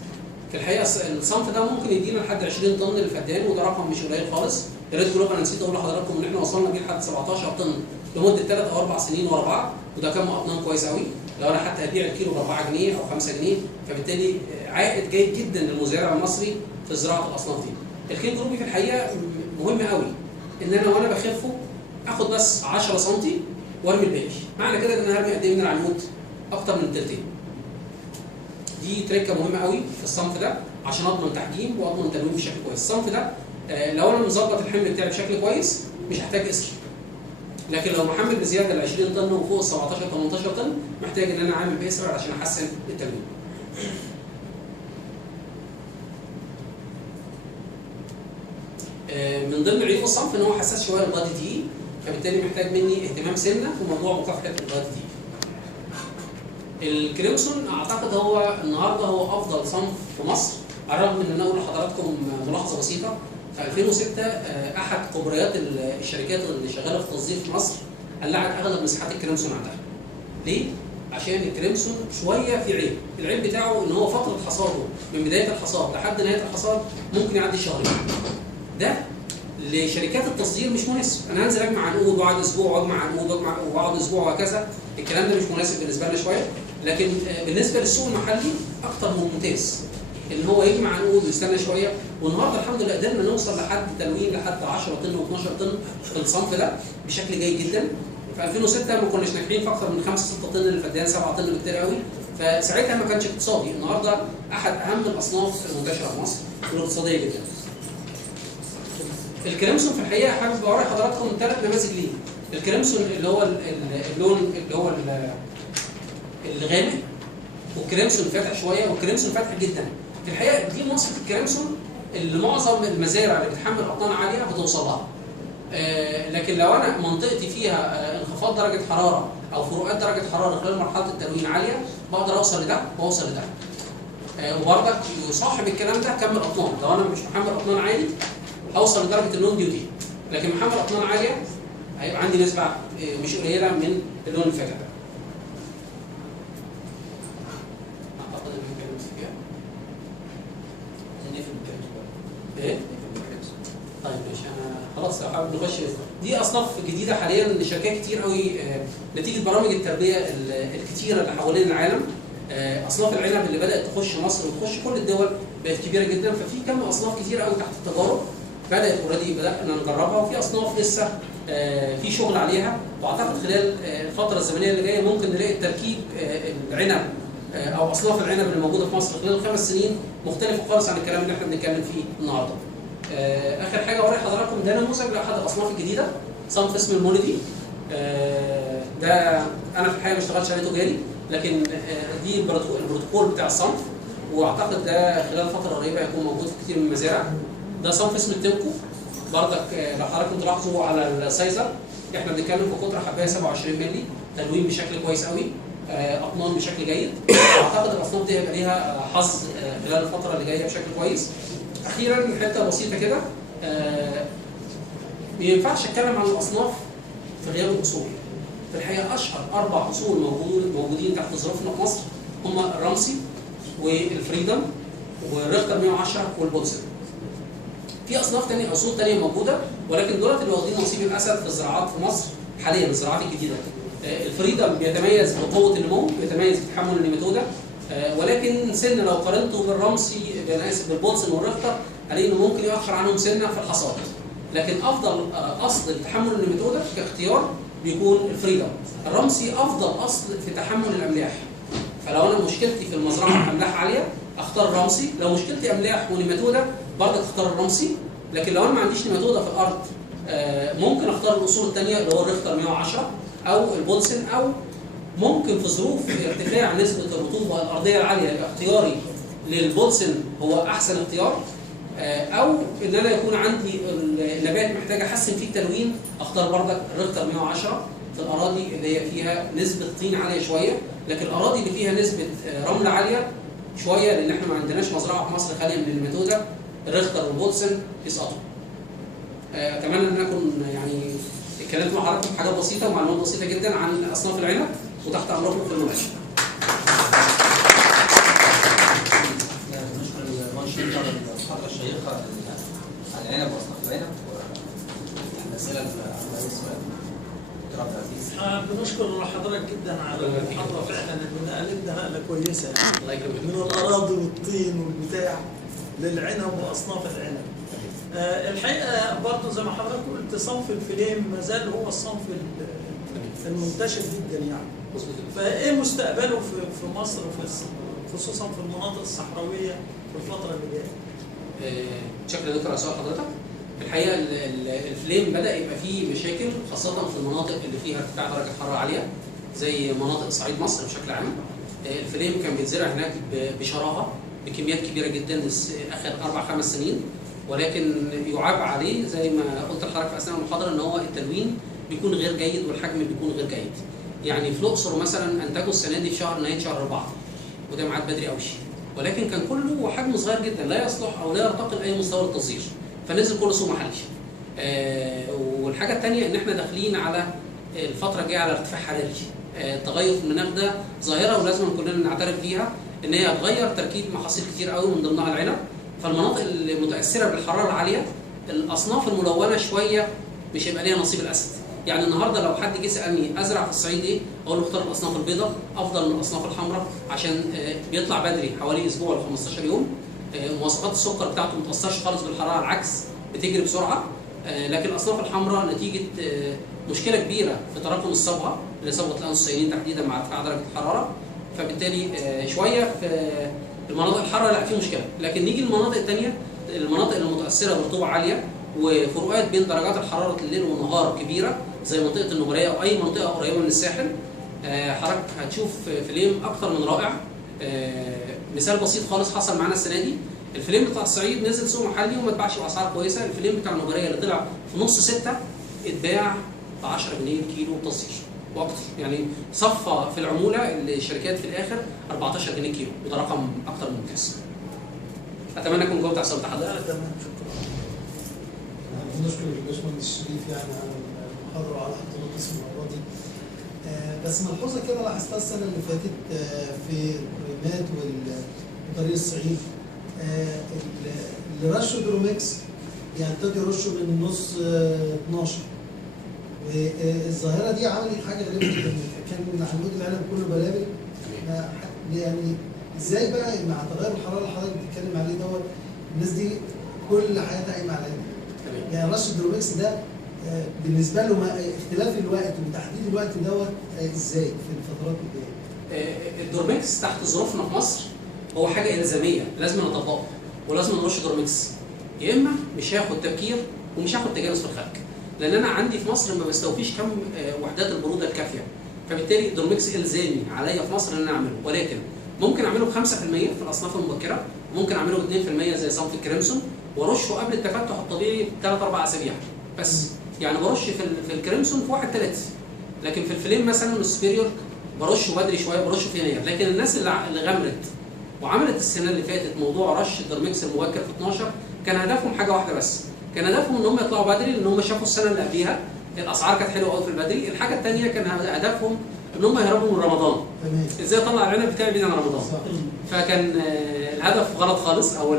في الحقيقه الصنف ده ممكن يدينا لحد 20 طن للفدان، وده رقم مش قليل خالص. يا ريت جلوب انا نسيت اقول لحضراتكم ان احنا وصلنا بيه لحد 17 طن لمده 3 او 4 سنين ورا بعض، وده كان مقطنان كويس قوي. لو انا حتى هبيع الكيلو ب 4 جنيه او 5 جنيه، فبالتالي عائد جيد جدا للمزارع المصري في زراعه الاصناف دي. الكينج روبي في الحقيقه مهم قوي ان انا وانا بخفه اخد بس 10 سم وارمي الباقي. معنى كده ان انا هرمي قد ايه من العنقود؟ اكتر من تلتين. دي تركه مهمه قوي في الصنف ده عشان اضمن تحجيم واضمن تلوين بشكل كويس. الصنف ده لو انا مظبط الحمل بتاعي بشكل كويس مش هحتاج قسر. لكن لو محمل بزياده ل 20 طن وفوق ال 17 18 طن محتاج ان انا اعمل بقسر عشان احسن التلوين. من ضمن عيوب الصنف ان هو حساس شويه للضغط دي، فبالتالي محتاج مني اهتمام سنه في موضوع مكافحه الضغط دي. الكريمسون اعتقد هو النهارده هو افضل صنف في مصر، على الرغم من ان انا اقول لحضراتكم ملاحظه بسيطه. في 2006 احد كبريات الشركات اللي شغاله في التصدير في مصر قلعت اغلب مساحات الكريمسون عندها. ليه؟ عشان الكريمسون شويه في عيب، العيب بتاعه ان هو فتره حصاده من بدايه الحصاد لحد نهايه الحصاد ممكن يعدي شهرين. ده لشركات التصدير مش مناسب. انا هنزل اجمع عنقود واقعد اسبوع واجمع عنقود واقعد اسبوع وهكذا، الكلام ده مش مناسب بالنسبه لنا شويه. لكن بالنسبه للسوق المحلي اكتر من ممتاز ان هو يجمع عنقود ويستنى شويه. والنهارده الحمد لله قدرنا نوصل لحد تلوين لحد 10 طن و12 طن في الصنف ده بشكل جيد جدا. في 2006 ما كناش ناجحين في اكثر من 5 6 طن للفدان، 7 طن بكتير قوي، فساعتها ما كانش اقتصادي. النهارده احد اهم الاصناف المنتشره في مصر والاقتصاديه جدا. الكريمسون في الحقيقه حابب اوري حضراتكم 3 نماذج ليه. الكريمسون اللي هو اللون اللي هو الغامق، والكريمسون فاتح شويه، والكريمسون فاتح جدا. في الحقيقه دي مواصفه الكريمسون اللي معظم المزارع اللي بتحمل اقطان عاليه بتوصل لها. لكن لو انا منطقتي فيها انخفاض درجه حراره او فروقات درجه حراره خلال مرحله التلوين عاليه، بقدر اوصل لده واوصل لده. وبرضك يصاحب الكلام ده كم الاقطان. لو انا مش محمل اقطان عالي اوصل لدرجه اللون ديوتي، لكن محمل اقطان عاليه هيبقى عندي نسبه مش قليله من اللون الفاتح ده. اعتقد ان الكلام فيها ايه؟ طيب ماشي، انا خلاص حابب نخش. دي اصناف جديده حاليا لشركات كتير قوي نتيجه برامج التربيه الكتيره اللي حوالين العالم. اصناف العنب اللي بدات تخش مصر وتخش كل الدول بقت كبيره جدا، ففي كم اصناف كتير قوي تحت التجارب بدات اوريدي بدانا نجربها، وفي اصناف لسه في شغل عليها. واعتقد خلال الفتره الزمنيه اللي جايه ممكن نلاقي التركيب العنب او اصناف العنب اللي موجوده في مصر خلال 5 سنين مختلفه خالص عن الكلام اللي احنا بنتكلم فيه النهارده. اخر حاجه اوري حضراتكم ده نموذج لاحد الاصناف الجديده صنف اسمه المولدي. ده انا في الحقيقه ما اشتغلتش عليه تجاري، لكن دي البروتوكول بتاع الصنف، واعتقد ده خلال فتره قريبه هيكون موجود في كتير من المزارع. ده صنف اسمه التيمكو، برضك لو حضراتكم تلاحظوا على السايزر احنا بنتكلم في قطر حبايه 27 مللي، تلوين بشكل كويس قوي، اطنان بشكل جيد. اعتقد الاصناف دي هيبقى ليها حظ خلال الفتره اللي جايه بشكل كويس. اخيرا حته بسيطه كده، ما ينفعش اتكلم عن الاصناف في غياب الاصول. في الحقيقه اشهر 4 اصول موجودين تحت ظروفنا في مصر هم الرمسي والفريدم والريختر 110 والبولسن. في اصناف ثانيه، اصول ثانيه موجوده، ولكن دولت اللي واخدين نصيب الاسد في الزراعات في مصر حاليا، الزراعات الجديده. الفريدم بيتميز بقوه النمو، بيتميز بتحمل النيماتودا، ولكن سن لو قارنته بالرمسي بالبولسن والريختر هلاقي انه ممكن يؤخر عنهم سنه في الحصاد. لكن افضل اصل لتحمل النيماتودا كاختيار بيكون الفريدم. الرمسي افضل اصل في تحمل الاملاح. فلو انا مشكلتي في المزرعه املاح عاليه اختار الرمسي، لو مشكلتي املاح ونيماتودا برضه اختار الرمسي. لكن لو انا ما عنديش نيماتودا في الارض ممكن اختار الاصول الثانيه اللي هو الريختر 110 او البولسن، او ممكن في ظروف ارتفاع نسبه الرطوبه الارضيه العاليه يبقى اختياري للبولسن هو احسن اختيار، او ان انا يكون عندي النبات محتاج احسن فيه التلوين اختار برضك الريختر 110 في الاراضي اللي هي فيها نسبه طين عاليه شويه. لكن الاراضي اللي فيها نسبه رمل عاليه شويه، لان احنا ما عندناش مزرعه في مصر خاليه من الميتودا، الريختر والبولسن يسقطوا. اتمنى ان اكون يعني اتكلمت مع حضراتكم حاجات بسيطه ومعلومات بسيطه جدا عن اصناف العنب، وتحت امركم في المناقشه. نشكر المنشط على المحاضره الشيقه عن العنب واصناف العنب. الاسئله دكتور عبد العزيز. بنشكر حضرتك جدا على المحاضره، فعلا نقلتنا نقله كويسه يعني. الله يكرمك. من الاراضي والطين والبتاع للعنب واصناف العنب. الحقيقه برضه زي ما حضرتك قلت صنف الفليم ما زال هو الصنف المنتشر جدا يعني. فايه مستقبله في مصر خصوصا في المناطق الصحراويه في الفتره اللي جايه؟ شكرا يا دكتور على سؤال حضرتك. في الحقيقه الفليم بدا يبقى فيه مشاكل خاصه في المناطق اللي فيها ارتفاع درجه حراره عاليه زي مناطق صعيد مصر بشكل عام. الفليم كان بيتزرع هناك بشراهه بكميات كبيره جدا اخر 4-5 سنين، ولكن يعاب عليه زي ما قلت لحضرتك في اثناء المحاضره ان هو التلوين بيكون غير جيد والحجم بيكون غير جيد. يعني في الاقصر مثلا انتجوا السنه دي في نهايه شهر 4، وده ميعاد بدري قوي، ولكن كان كله حجم صغير جدا لا يصلح او لا يرتقي لاي مستوى للتصدير، فنزل كله سوق محلي. والحاجه الثانيه ان احنا داخلين على الفتره الجايه على ارتفاع حراري. التغير في المناخ ده ظاهره ولازم كلنا نعترف بيها، ان هي هتغير تركيب محاصيل كتير قوي من ضمنها العنب. فالمناطق المتاثره بالحراره العاليه الاصناف الملونه شويه مش هيبقى ليها نصيب الاسد. يعني النهارده لو حد جه سالني ازرع في الصعيد ايه؟ اقول له اختار الاصناف البيضاء افضل من الاصناف الحمراء عشان بيطلع بدري حوالي اسبوع ل 15 يوم. مواصفات السكر بتاعته ما تاثرش خالص بالحراره، العكس بتجري بسرعه. لكن الاصناف الحمراء نتيجه مشكله كبيره في تراكم الصبغه اللي صبغه الانثوسيانين تحديدا مع ارتفاع درجه الحراره، فبالتالي شويه في المناطق الحاره لا في مشكله. لكن نيجي للمناطق الثانيه، المناطق المتاثره برطوبه عاليه وفروقات بين درجات الحراره الليل والنهار كبيره زي منطقه النوبريه او اي منطقه قريبه من الساحل، حضرتك هتشوف فليم اكثر من رائع. مثال بسيط خالص حصل معانا السنه دي، الفليم بتاع الصعيد نزل سوق محلي وما اتباعش باسعار كويسه. الفليم بتاع النوبريه اللي طلع في نص 6 اتباع ب 10 جنيه الكيلو تصدير واكثر، يعني صفى في العموله الشركات في الاخر 14 جنيه كيلو، وده رقم اكثر من ممتاز. اتمنى اكون جاوبت على سؤال حضرتك. تمام، شكرا. بنشكر الباشمهندس شريف يعني على المحاضره وعلى حضور قسم الاراضي. بس ملحوظه كده لاحظتها السنه اللي فاتت في القيمات وطريق الصعيد، اللي رشوا دروميكس يعني ابتدوا يرشوا من نص 12. والظاهره دي عملت حاجه غريبه جدا، كان عنقود العنب كله بلابل. يعني ازاي بقى مع تغير الحراره اللي حضرتك بتتكلم عليه دوت الناس دي كل حياتها قايمه على يعني رش الدروميكس ده بالنسبه له اختلاف الوقت وتحديد الوقت دوت ازاي في الفترات الجايه؟ الدورميكس تحت ظروفنا في مصر هو حاجه الزاميه لازم نطبقها ولازم نرش دورميكس، يا اما مش هياخد تبكير ومش هياخد تجانس في الخلق. لان انا عندي في مصر ما بستوفيش كم وحدات البروده الكافيه، فبالتالي الدورميكس الزامي عليا في مصر ان انا اعمله، ولكن ممكن اعمله ب 5% في الاصناف المبكره، ممكن اعمله ب 2% زي صنف الكريمسون، وارشه قبل التفتح الطبيعي بثلاث اربع اسابيع بس. يعني برش في الكريمسون في 1/3، لكن في الفليم مثلا السوبيريور برشه بدري شويه، برشه في يناير. لكن الناس اللي غمرت وعملت السنه اللي فاتت موضوع رش الدورميكس المبكر في 12 كان هدفهم حاجه واحده بس، كان هدفهم ان هم يطلعوا بدري، لان هم شافوا السنه اللي قبليها الاسعار كانت حلوه قوي في البدري. الحاجه الثانيه كان هدفهم ان هم يهربوا من رمضان، ازاي اطلع العنب بتاعي بعيد عن رمضان. فكان الهدف غلط خالص، او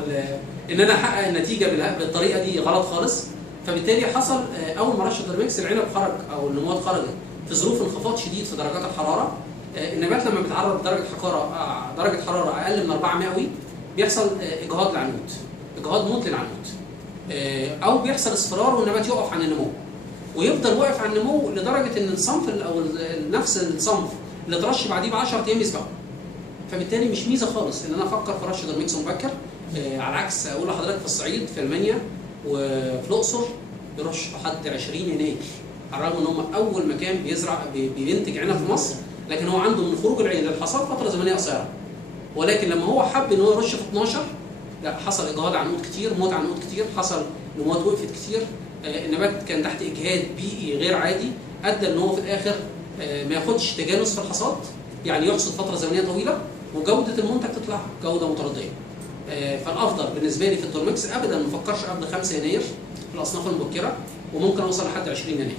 ان انا احقق النتيجه بالطريقه دي غلط خالص. فبالتالي حصل اول ما رش الدورميكس العنب خرج، او النموات خرجت في ظروف انخفاض شديد في درجات الحراره. النبات لما بيتعرض درجه حراره اقل من 4 مئوي بيحصل اجهاض للعنود، اجهاض موت للعنود، او بيحصل اصفرار والنبات يقف عن النمو، ويفضل واقف عن النمو لدرجه ان الصنف او نفس الصنف اللي ترش بعديه ب 10 ايام يسبقه. فبالتالي مش ميزه خالص ان انا افكر في رش دورميكس مبكر. على العكس اقول لحضرتك في الصعيد في المنيا وفي الاقصر بيرش لحد 20 يناير، على الرغم ان هم اول مكان بينتج عنب في مصر، لكن هو عنده من خروج العين للحصاد فتره زمنيه قصيره. ولكن لما هو حب ان هو يرش في 12 لا، حصل اجهاض عنقود كتير، موت عنقود كتير، حصل نموات وقفت كتير، النبات كان تحت اجهاد بيئي غير عادي ادى ان هو في الاخر ما ياخدش تجانس في الحصاد، يعني يحصد فتره زمنيه طويله وجوده المنتج تطلع جوده مترديه. فالافضل بالنسبه لي في الدورميكس ابدا ما افكرش قبل 5 يناير في الاصناف المبكره، وممكن اوصل لحد 20 يناير.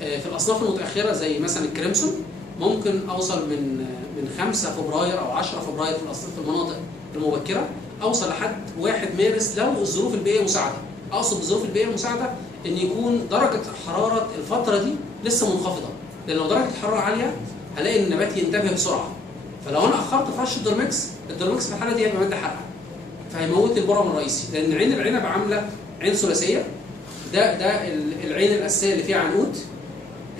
في الاصناف المتاخره زي مثلا الكريمسون ممكن اوصل من 5 فبراير او 10 فبراير في المناطق المبكره، اوصل لحد 1 مارس لو الظروف البيئيه مساعده. اقصد بالظروف البيئيه المساعده ان يكون درجه حراره الفتره دي لسه منخفضه، لان لو درجه الحراره عاليه هلاقي النبات ينتبه بسرعه. فلو انا اخرت في رش الدورميكس في الحاله دي هيبقى ماده حرقه، فهيموت لي البرم الرئيسي، لان عين العنب عامله عين ثلاثيه. ده العين الاساسيه اللي فيها عنقود،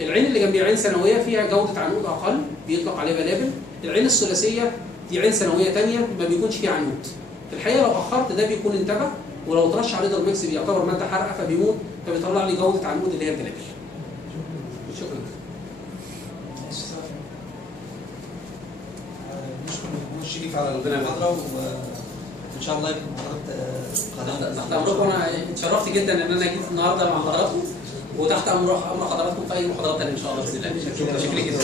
العين اللي جنبيها عين ثانويه فيها جوده عنقود اقل بيطلق عليها بلابل، العين الثلاثيه دي عين ثانويه ثانيه ما بيكونش فيها عنقود. في الحقيقه لو اخرت ده بيكون انتبه، ولو ترش عليه دورميكس بيعتبر ماده حرقه فبيموت، فبيطلع لي جوده عنقود اللي هي البلابل. شكرا. نشكر الدكتور شريف على المحاضره، وان شاء الله يكون حضرتك تحت امركم. انا اتشرفت جدا ان انا جيت النهارده مع حضراتكم، وتحت امر حضراتكم في اي محاضرات ثانيه ان شاء الله باذن الله. شكرا جدا.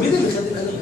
مين اللي خد القلم؟